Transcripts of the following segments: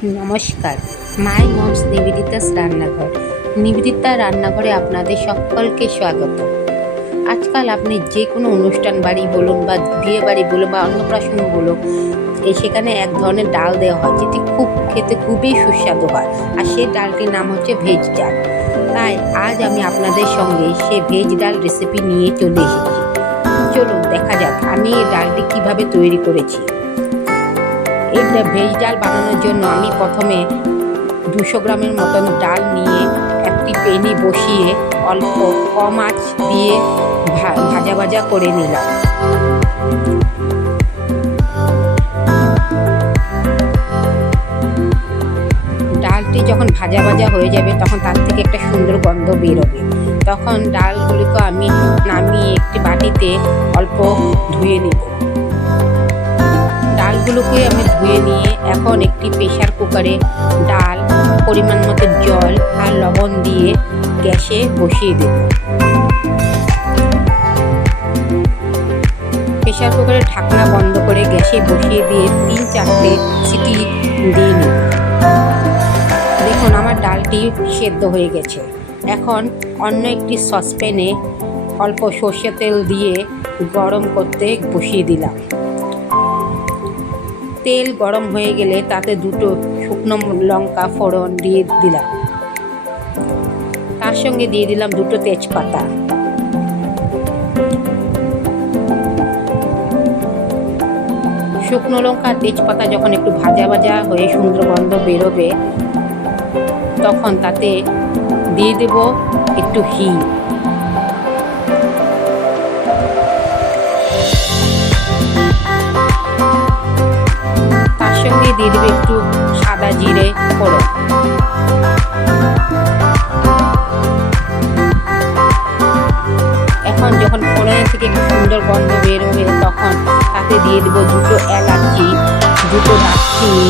নমস্কার। মাই মমস নিবেদিতাস রান্নাঘর। নিবেদিতা রান্নাঘরে আপনাদের সকলকে স্বাগত। আজকাল আপনি যে কোনো অনুষ্ঠান বাড়ি বলুন বা বিয়ে বাড়ি বলুন বা অন্নপ্রাশন বলুন, এই সেখানে এক ধরনের ডাল দেওয়া হয়, যেটি খুব খেতে খুবই সুস্বাদু হয়। আর সেই ডালটির নাম হচ্ছে ভেজ ডাল। তাই আজ আমি আপনাদের সঙ্গে সে ভেজ ডাল রেসিপি নিয়ে চলে এসেছি। চলুন, দেখা যাক আমি এই ডালটি কীভাবে তৈরি করেছি। এই ভেজ ডাল বানানোর জন্য আমি প্রথমে দুশো গ্রামের মতন ডাল নিয়ে একটি পেনি বসিয়ে অল্প কম আঁচ দিয়ে ভাজা ভাজা করে নিলাম। ডালটি যখন ভাজা ভাজা হয়ে যাবে তখন তার থেকে একটা সুন্দর গন্ধ বেরোবে। তখন ডালগুলিকে আমি নামিয়ে একটি বাটিতে অল্প ধুয়ে নেব। ডালগুলোকে আমি ধুয়ে নিয়ে এখন একটি প্রেশার কুকারে ডাল, পরিমাণ মতো জল আর লবণ দিয়ে গ্যাসে বসিয়ে দেব। প্রেশার কুকারের ঢাকনা বন্ধ করে গ্যাসে বসিয়ে দিয়ে তিন চারটে সিটি দিয়ে নেব দেখুন, আমার ডালটি সেদ্ধ হয়ে গেছে। এখন অন্য একটি সসপ্যানে অল্প সর্ষে তেল দিয়ে গরম করতে বসিয়ে দিলাম। তেল গরম হয়ে গেলে তাতে দুটো শুকনো লঙ্কা ফোড়ন দিয়ে দিলাম। তার সঙ্গে দিয়ে দিলাম দুটো তেজপাতা। শুকনো লঙ্কা তেজপাতা যখন একটু ভাজা ভাজা হয়ে সুন্দর গন্ধ বেরোবে, তখন তাতে দিয়ে দেব একটু হিং। দিয়ে দেবে একটু সাদা জিরে ফোড়ন। এখন যখন ফোড়নের থেকে একটু সুন্দর গন্ধ বের হবে, তখন তাতে দিয়ে দেবো দুটো এলাচি, দুটো দারচিনি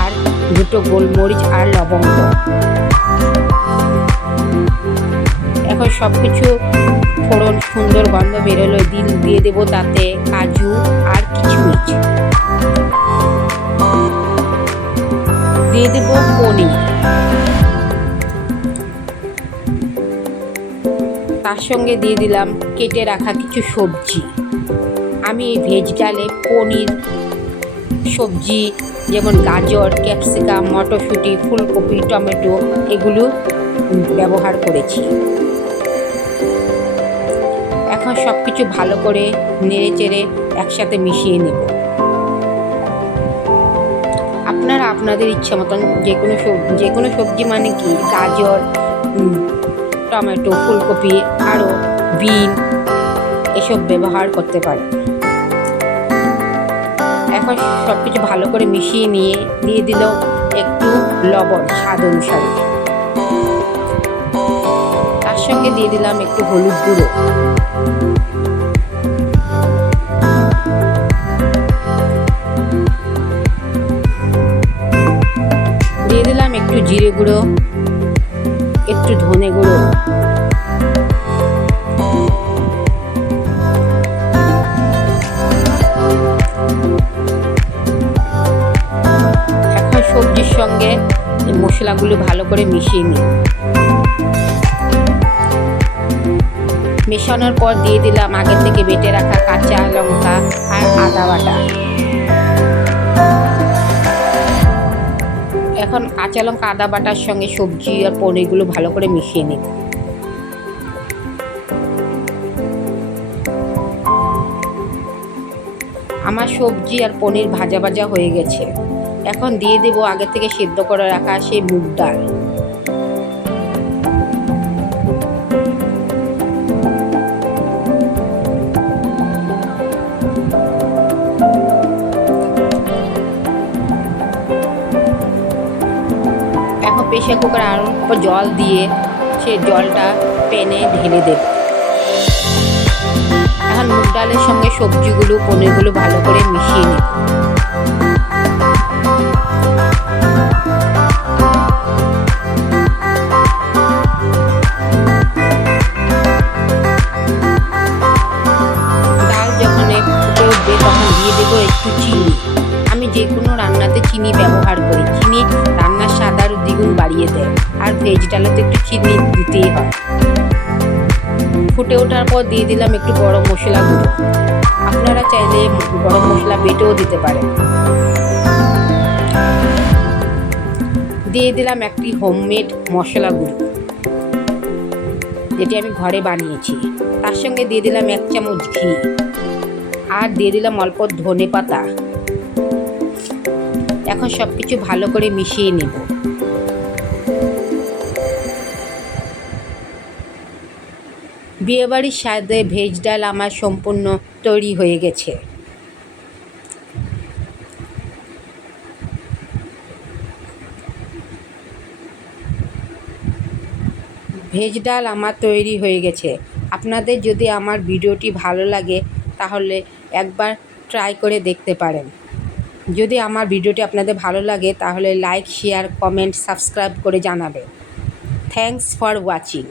আর দুটো গোলমরিচ আর লবঙ্গ। এখন সব কিছু ফোড়ন সুন্দর গন্ধ বেরোলো দিন দিয়ে দেবো তাতে কাজু আর কিছু কিচমিচ দিয়ে দেবো পনির। তার সঙ্গে দিয়ে দিলাম কেটে রাখা কিছু সবজি। আমি এই ভেজ ডালে পনির, সবজি যেমন গাজর, ক্যাপসিকাম, মটরশুঁটি, ফুলকপি, টমেটো এগুলো ব্যবহার করেছি। এখন সব কিছু ভালো করে নেড়ে চেড়ে একসাথে মিশিয়ে নেব। আপনাদের ইচ্ছা মতন যে কোনো সবজি যে কোনো সবজি মানে কি? গাজর টমেটো, ফুলকপি আরও বিন, এসব ব্যবহার করতে পারেন এখন সব কিছু ভালো করে মিশিয়ে নিয়ে, দিয়ে দিল একটু লবণ স্বাদ অনুসারে। তার সঙ্গে দিয়ে দিলাম একটু হলুদ গুঁড়ো। গুঁড়ো, একটু ধনে গুঁড়ো। এখন সবজির সঙ্গে মশলাগুলো ভালো করে মিশিয়ে নিই। মেশানোর পর দিয়ে দিলাম আগে থেকে বেটে রাখা কাঁচা লঙ্কা আর আদা বাটা। এখন কাঁচা লঙ্কা, আদা বাটার সঙ্গে সবজি আর পনিরগুলো ভালো করে মিশিয়ে নিই। আমার সবজি আর পনির ভাজা ভাজা হয়ে গেছে। এখন দিয়ে দেবো আগে থেকে সেদ্ধ করে রাখা সেই মুগ ডাল। প্রেশার কুকার আর অল্প জল দিয়ে সে জলটা প্যানে ঢেলে দেব। এখন মুগ ডালের সঙ্গে সবজিগুলো, পনিরগুলো ভালো করে মিশিয়ে নেব তখন দিয়ে দেবো একটু চিনি। আমি যে কোনো রান্নাতে চিনি ব্যবহার করি। চিনির ভেজ ডালে তো একটু চিনি দিতেই হয়। ফুটে ওঠার পর দিয়ে দিলাম একটু গরম মশলা গুঁড়ো। আপনারা চাইলে গরম মশলা বেটেও দিতে পারেন। দিয়ে দিলাম একটি হোমমেড মশলা গুঁড়ো, যেটি আমি ঘরে বানিয়েছি। তার সঙ্গে দিয়ে দিলাম এক চামচ ঘি, আর দিয়ে দিলাম অল্প ধনে পাতা এখন সব কিছু ভালো করে মিশিয়ে নেব। বিয়েবাড়ির স্বাদে ভেজ ডাল আমার সম্পূর্ণ তৈরি হয়ে গেছে। ভেজ ডাল আমার তৈরি হয়ে গেছে। আপনাদের যদি আমার ভিডিওটি ভালো লাগে, তাহলে একবার ট্রাই করে দেখতে পারেন। যদি আমার ভিডিওটি আপনাদের ভালো লাগে, তাহলে লাইক, শেয়ার, কমেন্ট, সাবস্ক্রাইব করে জানাবে থ্যাংকস ফর ওয়াচিং।